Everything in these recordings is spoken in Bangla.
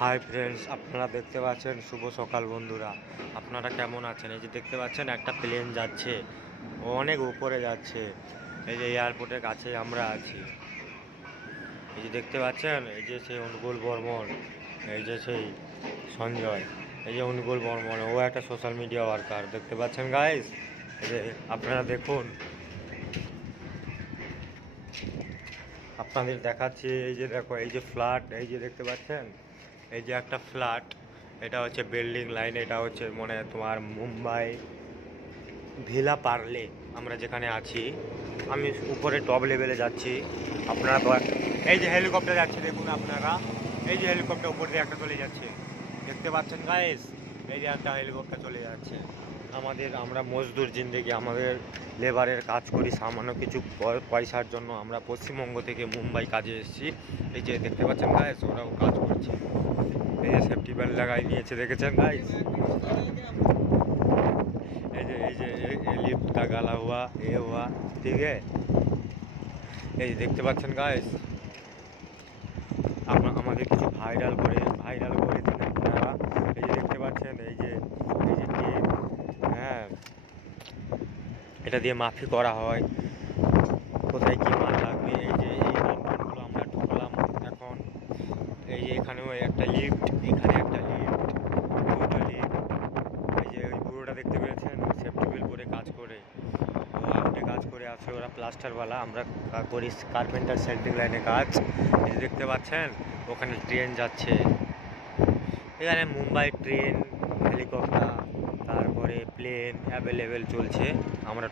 হাই ফ্রেন্ডস, আপনারা দেখতে পাচ্ছেন শুভ সকাল বন্ধুরা। আপনারা কেমন আছেন? এই যে দেখতে পাচ্ছেন একটা প্লেন যাচ্ছে, ও অনেক উপরে যাচ্ছে। এই যে এয়ারপোর্টের কাছে আমরা আছি। এই যে দেখতে পাচ্ছেন, এই যে সেই অনুকূল বর্মন, এই যে সেই সঞ্জয়, এই যে অনুকূল বর্মন, ও একটা সোশ্যাল মিডিয়া ওয়ার্কার। দেখতে পাচ্ছেন গাইস, এই যে আপনারা দেখুন, আপনাদের দেখাচ্ছি। এই যে দেখো, এই যে ফ্ল্যাট, এই যে দেখতে পাচ্ছেন, এই যে একটা ফ্ল্যাট, এটা হচ্ছে বিল্ডিং লাইন। এটা হচ্ছে মনে তোমার মুম্বাই ভিলা পার্লে আমরা যেখানে আছি। আমি উপরে টপ লেভেলে যাচ্ছি। আপনারা এই যে হেলিকপ্টার যাচ্ছে দেখুন আপনারা, এই যে হেলিকপ্টার উপর দিয়ে একটা চলে যাচ্ছে, দেখতে পাচ্ছেন গাইস। এই যে একটা হেলিকপ্টার চলে যাচ্ছে। আমরা মজদুর জিন্দেগি, আমাদের লেবারের কাজ করি সামান্য কিছু পয়সার জন্য। আমরা পশ্চিমবঙ্গ থেকে মুম্বাই কাজে এসেছি। এই যে দেখতে পাচ্ছেন গাইস, ওরাও কাজ করছে। এই যে সেফটি বেল্ট লাগাই নিয়েছে, দেখেছেন গাইস। এই যে लिफ्ट का गला हुआ, ये हुआ, ठीक है। এই যে দেখতে পাচ্ছেন গাইস, আমাদের কিছু ভাইরাল করে দিন আপনারা। এই যে দেখতে পাচ্ছেন, এই যে টেপ, হ্যাঁ, এটা দিয়ে মাফি করা হয়, কোথায় কী মাল লাগবে। এই যে এই নামগুলো আমরা ঢুকলাম এখন। এই যে এখানেও একটা লিফট, এখানে একটা লিফট, দুটো লিফট। এই যে ওই বুড়োটা দেখতে পেয়েছেন, সেফটি বেল্ট পরে কাজ করে, ও আউটে কাজ করে আছে। ওরা প্লাস্টারওয়ালা, আমরা করি কার্পেন্টার সেন্ট্রিং লাইনে কাজ। এই যে দেখতে পাচ্ছেন, ওখানে ট্রেন যাচ্ছে। এখানে মুম্বাই ট্রেন, হেলিকপ্টার, তারপরে প্লেন অ্যাভেলেবেল চলছে। আমরা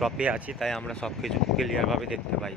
টপে আছি, তাই আমরা সব কিছু ক্লিয়ারভাবে দেখতে পাই।